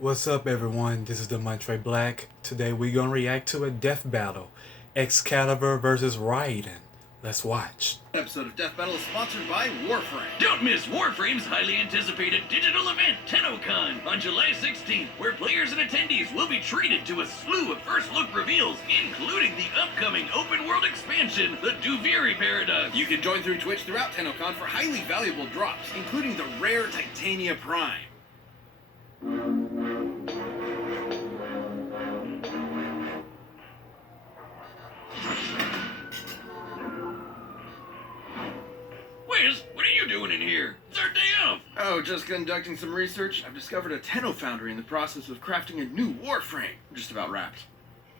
What's up, everyone? This is the Montre Black. Today we're gonna react to a death battle, Excalibur versus Raiden. Let's watch. Episode of Death Battle is sponsored by Warframe. Don't miss Warframe's highly anticipated digital event, TennoCon, on July 16th, where players and attendees will be treated to a slew of first-look reveals, including the upcoming open-world expansion, the Duviri Paradox. You can join through Twitch throughout TennoCon for highly valuable drops, including the rare Titania Prime. Wiz, what are you doing in here? It's our day off. Oh, just conducting some research. I've discovered a Tenno foundry in the process of crafting a new Warframe. I'm just about wrapped.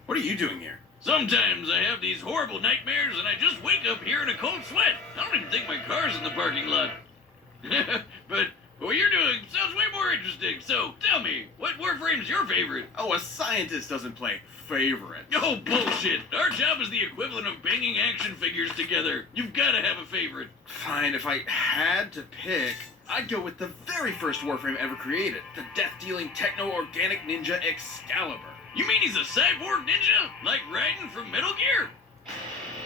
What are you doing here? Sometimes I have these horrible nightmares and I just wake up here in a cold sweat. I don't even think my car's in the parking lot. But what you're doing sounds way more interesting. So tell me, what Warframe's your favorite? Oh, a scientist doesn't play favorite. Oh, bullshit. Our job is the equivalent of banging action figures together. You've got to have a favorite. Fine, if I had to pick, I'd go with the very first Warframe ever created, the death-dealing techno-organic ninja Excalibur. You mean he's a cyborg ninja? Like Raiden from Metal Gear?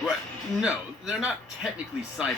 What? No, they're not technically cyborgs.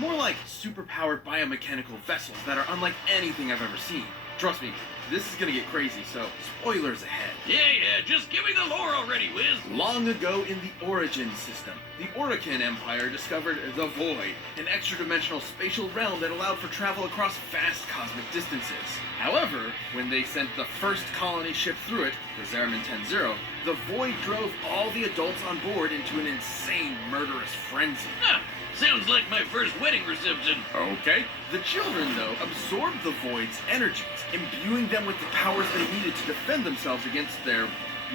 More like superpowered biomechanical vessels that are unlike anything I've ever seen. Trust me, this is gonna get crazy, so spoilers ahead. Yeah, just give me the lore already, Wiz. Long ago in the Origin system, the Orokin Empire discovered the Void, an extra-dimensional spatial realm that allowed for travel across vast cosmic distances. However, when they sent the first colony ship through it, the Zeramin 10-0, the Void drove all the adults on board into an insane, murderous frenzy. Ah, sounds like my first wedding reception. Okay. The children, though, absorbed the Void's energies, imbuing them with the powers they needed to defend themselves against their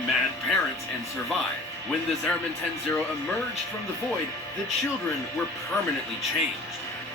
mad parents and survive. When the Zeramin 10-0 emerged from the Void, the children were permanently changed.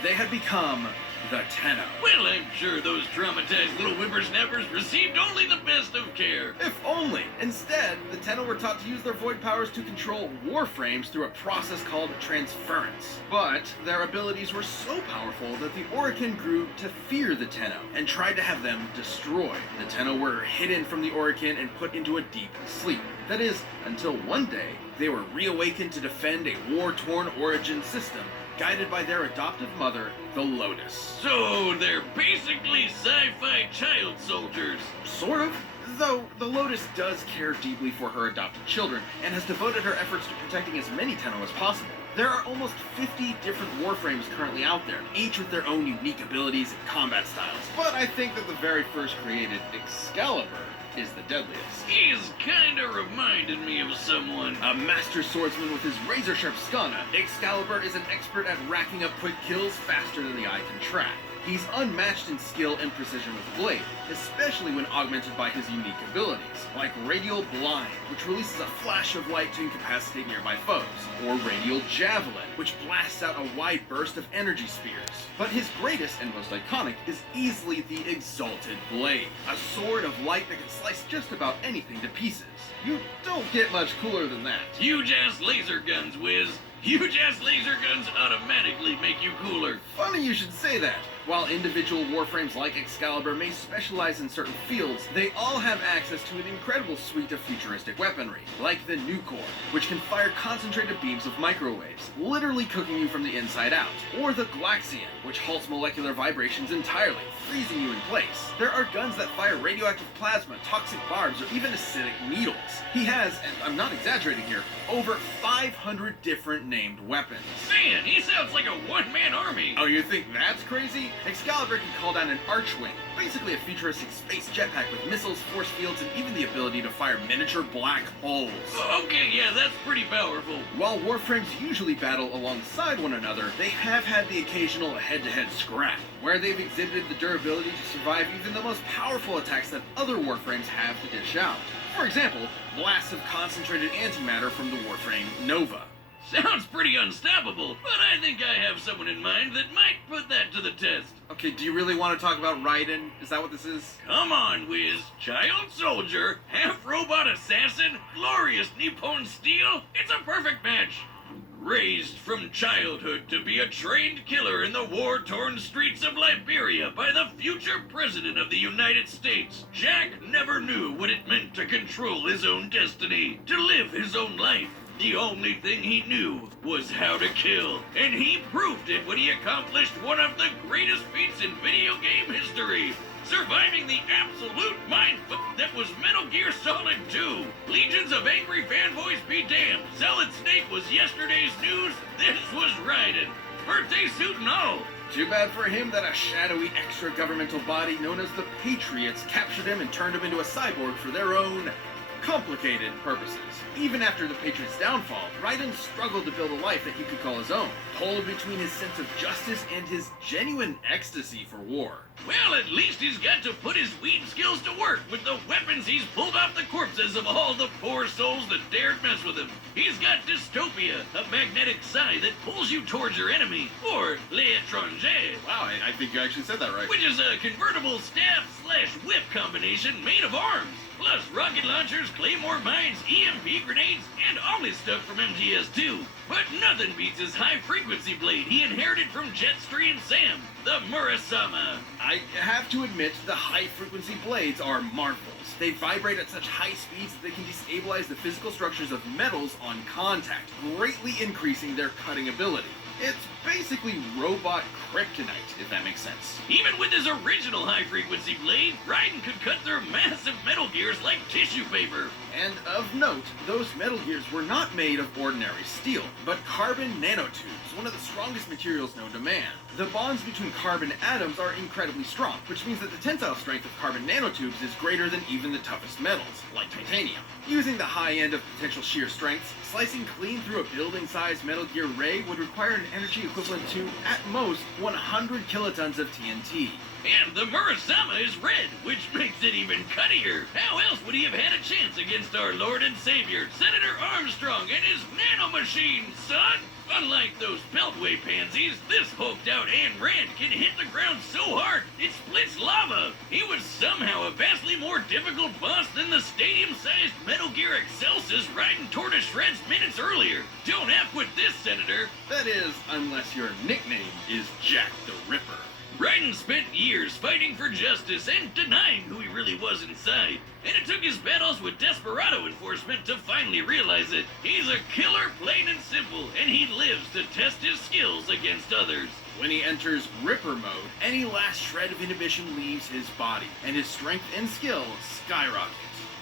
They had become the Tenno. Well, I'm sure those traumatized little whippersnappers received only the best of care. If only. Instead, the Tenno were taught to use their Void powers to control Warframes through a process called transference. But their abilities were so powerful that the Orokin grew to fear the Tenno and tried to have them destroyed. The Tenno were hidden from the Orokin and put into a deep sleep. That is, until one day, they were reawakened to defend a war-torn Origin system, guided by their adoptive mother, the Lotus. So they're basically sci-fi child soldiers. Sort of. Though the Lotus does care deeply for her adopted children and has devoted her efforts to protecting as many Tenno as possible. There are almost 50 different Warframes currently out there, each with their own unique abilities and combat styles. But I think that the very first created Excalibur is the deadliest. He's kinda reminded me of someone. A master swordsman with his razor-sharp skana, Excalibur is an expert at racking up quick kills faster than the eye can track. He's unmatched in skill and precision with the blade, especially when augmented by his unique abilities, like Radial Blind, which releases a flash of light to incapacitate nearby foes, or Radial Javelin, which blasts out a wide burst of energy spears. But his greatest and most iconic is easily the Exalted Blade, a sword of light that can slice just about anything to pieces. You don't get much cooler than that. Huge-ass laser guns, Wiz. Huge-ass laser guns automatically make you cooler. Funny you should say that. While individual Warframes like Excalibur may specialize in certain fields, they all have access to an incredible suite of futuristic weaponry, like the Nucor, which can fire concentrated beams of microwaves, literally cooking you from the inside out, or the Glaxion, which halts molecular vibrations entirely, freezing you in place. There are guns that fire radioactive plasma, toxic barbs, or even acidic needles. He has, and I'm not exaggerating here, over 500 different named weapons. Man, he sounds like a one-man army. Oh, you think that's crazy? Excalibur can call down an Archwing, basically a futuristic space jetpack with missiles, force fields, and even the ability to fire miniature black holes. Okay, yeah, that's pretty powerful. While Warframes usually battle alongside one another, they have had the occasional head-to-head scrap, where they've exhibited the durability to survive even the most powerful attacks that other Warframes have to dish out. For example, blasts of concentrated antimatter from the Warframe Nova. Sounds pretty unstoppable, but I think I have someone in mind that might put that to the test. Okay, do you really want to talk about Raiden? Is that what this is? Come on, Wiz. Child soldier, half robot assassin, glorious Nippon steel. It's a perfect match. Raised from childhood to be a trained killer in the war-torn streets of Liberia by the future president of the United States, Jack never knew what it meant to control his own destiny, to live his own life. The only thing he knew was how to kill, and he proved it when he accomplished one of the greatest feats in video game history, surviving the absolute mindfuck that was Metal Gear Solid 2. Legions of angry fanboys be damned. Solid Snake was yesterday's news. This was Raiden. Birthday suit and all. Too bad for him that a shadowy extra-governmental body known as the Patriots captured him and turned him into a cyborg for their own complicated purposes. Even after the Patriots' downfall, Raiden struggled to build a life that he could call his own, pulled between his sense of justice and his genuine ecstasy for war. Well, at least he's got to put his weed skills to work with the weapons he's pulled off the corpses of all the poor souls that dared mess with him. He's got Dystopia, a magnetic sigh that pulls you towards your enemy, or L'Étranger. Wow, I think you actually said that right. Which is a convertible staff/whip combination made of arms. Plus rocket launchers, claymore mines, EMP grenades, and all his stuff from MGS2. But nothing beats his high-frequency blade he inherited from Jetstream Sam, the Murasama. I have to admit, the high-frequency blades are marvels. They vibrate at such high speeds that they can destabilize the physical structures of metals on contact, greatly increasing their cutting ability. It's basically robot kryptonite, if that makes sense. Even with his original high-frequency blade, Raiden could cut through massive Metal Gears like tissue paper. And of note, those Metal Gears were not made of ordinary steel, but carbon nanotubes, one of the strongest materials known to man. The bonds between carbon atoms are incredibly strong, which means that the tensile strength of carbon nanotubes is greater than even the toughest metals, like titanium. Using the high end of potential shear strengths, slicing clean through a building-sized Metal Gear ray would require an energy equivalent to, at most, 100 kilotons of TNT. And the Murasama is red, which makes it even cuttier. How else would he have had a chance against our Lord and Savior, Senator Armstrong, and his nanomachine, son? Unlike those Beltway pansies, this hulked-out Ayn Rand can hit the ground so hard it splits lava. He was somehow a vastly more difficult boss than the stadium-sized Metal Gear Excelsis Raiden tore to shreds minutes earlier. Don't F with this, Senator. That is, unless your nickname is Jack the Ripper. Raiden spent years fighting for justice and denying who he really was inside. And it took his battles with Desperado enforcement to finally realize it. He's a killer, plain and simple, and he lives to test his skills against others. When he enters Ripper mode, any last shred of inhibition leaves his body, and his strength and skill skyrocket.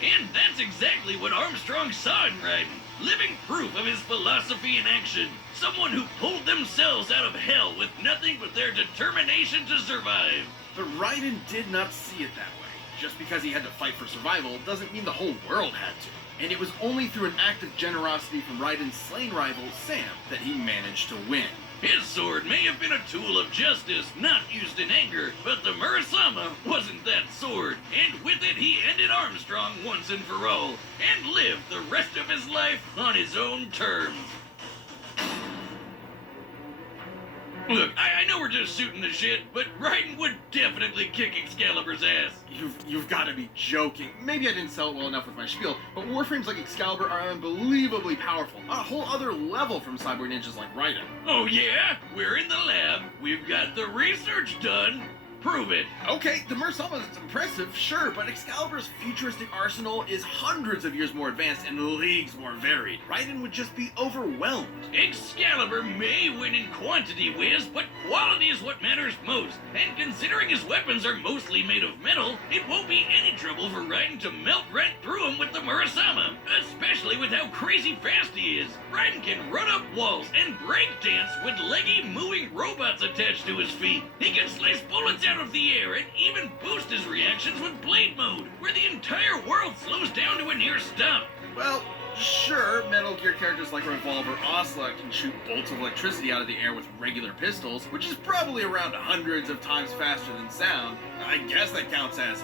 And that's exactly what Armstrong saw in Raiden. Living proof of his philosophy in action. Someone who pulled themselves out of hell with nothing but their determination to survive. But Raiden did not see it that way. Just because he had to fight for survival doesn't mean the whole world had to. And it was only through an act of generosity from Raiden's slain rival, Sam, that he managed to win. His sword may have been a tool of justice, not used in anger, but the Murasama wasn't that sword, and with it he ended Armstrong once and for all, and lived the rest of his life on his own terms. Look, I know we're just shooting the shit, but Raiden would definitely kick Excalibur's ass. You've got to be joking. Maybe I didn't sell it well enough with my spiel, but Warframes like Excalibur are unbelievably powerful, on a whole other level from cyborg ninjas like Raiden. Oh yeah? We're in the lab. We've got the research done. Prove it. Okay, the Murasama is impressive, sure, but Excalibur's futuristic arsenal is hundreds of years more advanced and leagues more varied. Raiden would just be overwhelmed. Excalibur may win in quantity, Wiz, but quality is what matters most. And considering his weapons are mostly made of metal, it won't be any trouble for Raiden to melt right through him with the Murasama, especially with how crazy fast he is. Raiden can run up walls and break dance with leggy, moving robots attached to his feet. He can slice bullets out of the air and even boost his reactions with blade mode, where the entire world slows down to a near stop. Well, sure, Metal Gear characters like Revolver Ocelot can shoot bolts of electricity out of the air with regular pistols, which is probably around hundreds of times faster than sound. I guess that counts as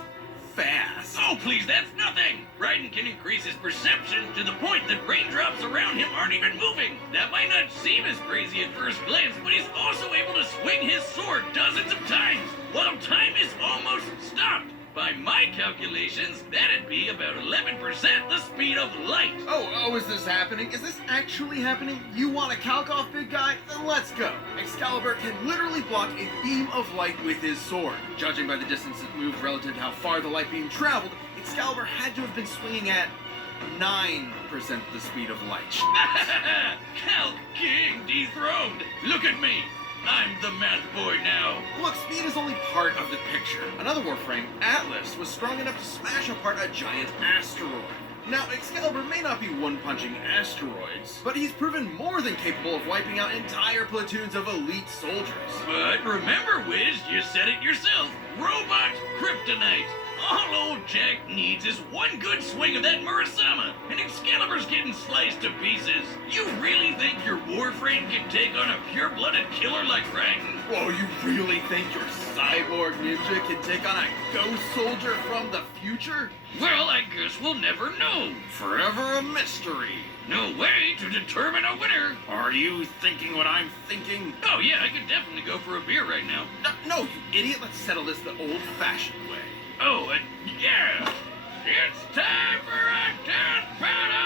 fast. Oh, please, that's nothing! Raiden can increase his perception to the point that raindrops around him aren't even moving. That might not seem as crazy at first glance, but he's also able to swing his sword dozens of times while time is almost stopped. By my calculations, that'd be about 11% the speed of light. Oh, is this happening? Is this actually happening? You want a calc off, big guy? Then let's go. Excalibur can literally block a beam of light with his sword. Judging by the distance it moved relative to how far the light beam traveled, Excalibur had to have been swinging at 9% the speed of light. Calc King dethroned. Look at me. I'm the math boy now. Look, speed is only part of the picture. Another Warframe, Atlas, was strong enough to smash apart a giant asteroid. Now, Excalibur may not be one-punching asteroids, but he's proven more than capable of wiping out entire platoons of elite soldiers. But remember, Wiz, you said it yourself. Robot kryptonite. All old Jack needs is one good swing of that Murasama, and Excalibur's getting sliced to pieces. You really think your Warframe can take on a pure-blooded killer like Raiden? Whoa, you really think your cyborg ninja can take on a ghost soldier from the future? Well, I guess we'll never know. Forever a mystery. No way to determine a winner. Are you thinking what I'm thinking? Oh yeah, I could definitely go for a beer right now. No, you idiot. Let's settle this the old-fashioned way. Oh, yeah. It's time for a death battle!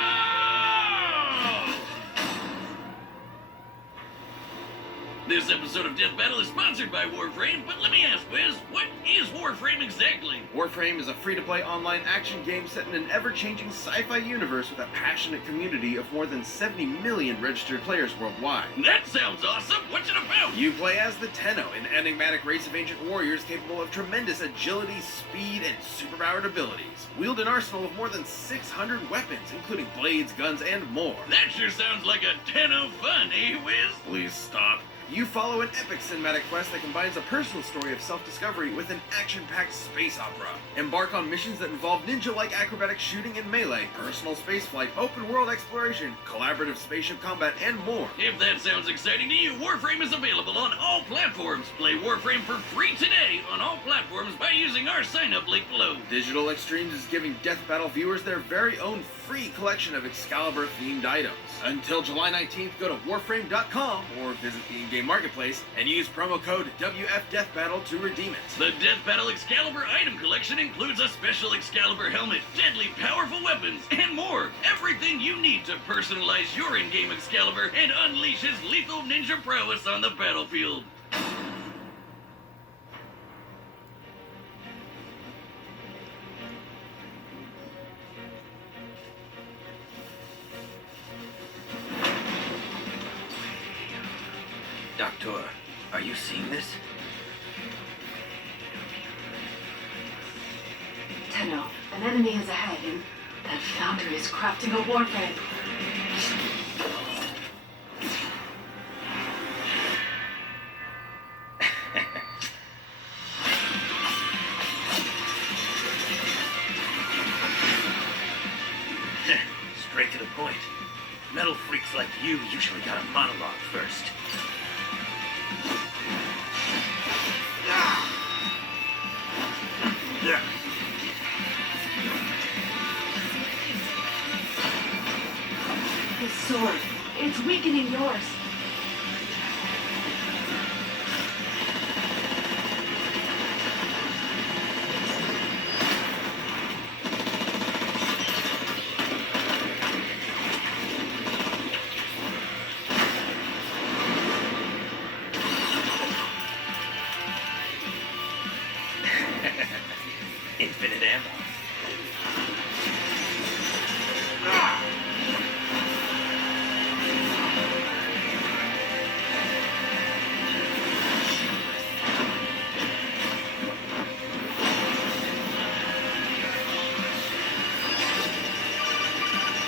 This episode of Death Battle is sponsored by Warframe, but let me ask, Wiz, what is Warframe exactly? Warframe is a free-to-play online action game set in an ever-changing sci-fi universe with a passionate community of more than 70 million registered players worldwide. That sounds awesome! What's it about? You play as the Tenno, an enigmatic race of ancient warriors capable of tremendous agility, speed, and superpowered abilities. Wield an arsenal of more than 600 weapons, including blades, guns, and more. That sure sounds like a ton of fun, eh, Wiz? Please stop. You follow an epic cinematic quest that combines a personal story of self-discovery with an action-packed space opera. Embark on missions that involve ninja-like acrobatic shooting and melee, personal spaceflight, open-world exploration, collaborative spaceship combat, and more. If that sounds exciting to you, Warframe is available on all platforms. Play Warframe for free today on all platforms by using our sign-up link below. Digital Extremes is giving Death Battle viewers their very own free collection of Excalibur-themed items. Until July 19th, go to warframe.com or visit the in-game marketplace and use promo code WFDeathBattle to redeem it. The Death Battle Excalibur item collection includes a special Excalibur helmet, deadly powerful weapons, and more. Everything you need to personalize your in-game Excalibur and unleash his lethal ninja prowess on the battlefield. Doctor, are you seeing this? Tenno, an enemy is ahead, and that foundry is crafting a warframe. Straight to the point. Metal freaks like you usually got a monologue first. His sword, it's weakening yours. Infinite ammo.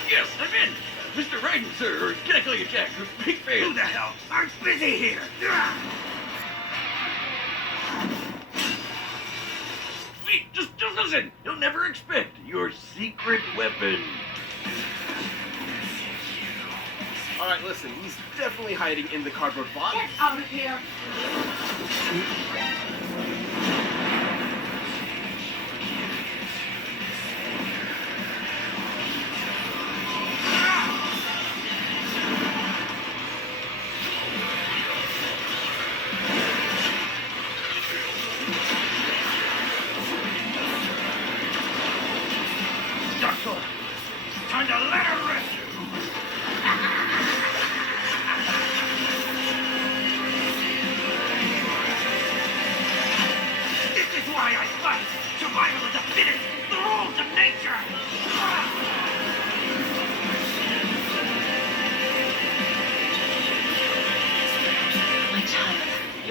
Yes, I'm in. Mr. Raiden, sir, or can I call you Jack? Big fan. Who the hell? I'm busy here! Wait, just listen. You'll never expect your secret weapon. Alright, listen, he's definitely hiding in the cardboard box. Get out of here!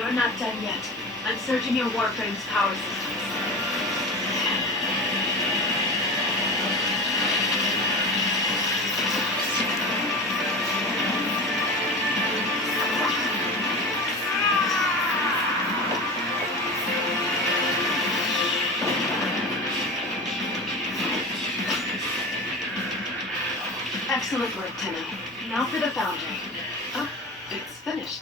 You're not done yet. I'm searching your Warframe's power systems. Excellent work, Tenno. Now for the foundry. Oh, it's finished.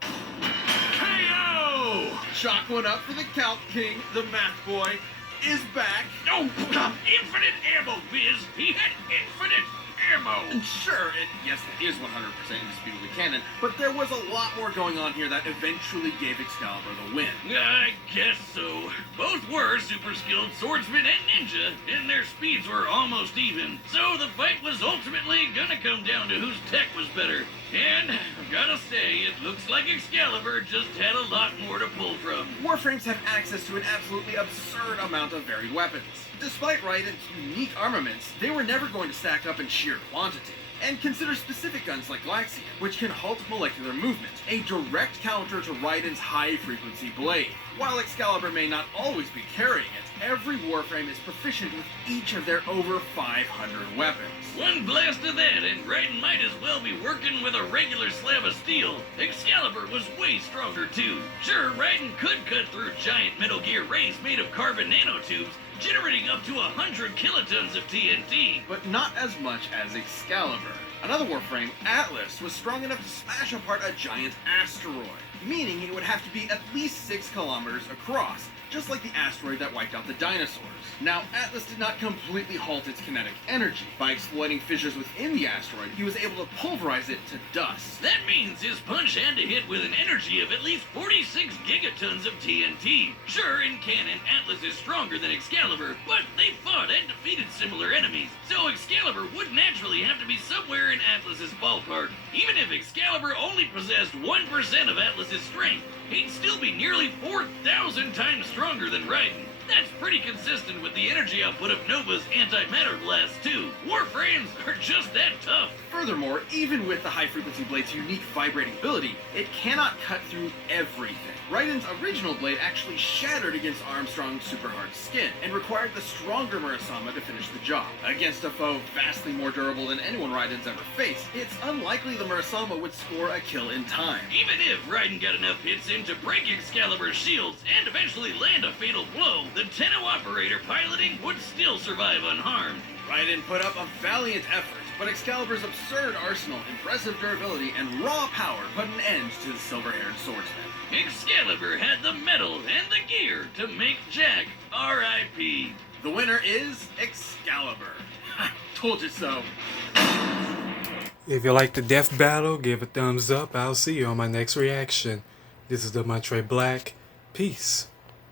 Hey-o! Chalk one up for the Calc King. The Math Boy is back. No, infinite ammo, Viz. He had infinite ammo. And sure, yes, it is 100% indisputably canon, but there was a lot more going on here that eventually gave Excalibur the win. I guess so. Both were super skilled swordsmen and ninja, and their speeds were almost even. So the fight was ultimately gonna come down to whose tech was better. And I've gotta say, it looks like Excalibur just had a lot more to pull from. Warframes have access to an absolutely absurd amount of varied weapons. Despite Raiden's unique armaments, they were never going to stack up in sheer quantity. And consider specific guns like Glaxian, which can halt molecular movement, a direct counter to Raiden's high-frequency blade. While Excalibur may not always be carrying it, every Warframe is proficient with each of their over 500 weapons. One blast of that, and Raiden might as well be working with a regular slab of steel. Excalibur was way stronger, too. Sure, Raiden could cut through giant Metal Gear rays made of carbon nanotubes, generating up to 100 kilotons of TNT. But not as much as Excalibur. Another Warframe, Atlas, was strong enough to smash apart a giant asteroid, meaning it would have to be at least 6 kilometers across, just like the asteroid that wiped out the dinosaurs. Now, Atlas did not completely halt its kinetic energy. By exploiting fissures within the asteroid, he was able to pulverize it to dust. That means his punch had to hit with an energy of at least 46 gigatons of TNT. Sure, in canon, Atlas is stronger than Excalibur, but they fought and defeated similar enemies, so Excalibur would naturally have to be somewhere in Atlas's ballpark. Even if Excalibur only possessed 1% of Atlas's strength, he'd still be nearly 4,000 times stronger than Raiden. That's pretty consistent with the energy output of Nova's antimatter blast, too. Warframes are just that tough. Furthermore, even with the high-frequency blade's unique vibrating ability, it cannot cut through everything. Raiden's original blade actually shattered against Armstrong's super hard skin, and required the stronger Murasama to finish the job. Against a foe vastly more durable than anyone Raiden's ever faced, it's unlikely the Murasama would score a kill in time. Even if Raiden got enough hits in to break Excalibur's shields and eventually land a fatal blow, the Tenno operator piloting would still survive unharmed. Raiden put up a valiant effort, but Excalibur's absurd arsenal, impressive durability, and raw power put an end to the silver-haired swordsman. Excalibur had the metal and the gear to make Jack R.I.P. The winner is Excalibur. Told you so. If you like the death battle, give a thumbs up. I'll see you on my next reaction. This is the Montre Black. Peace.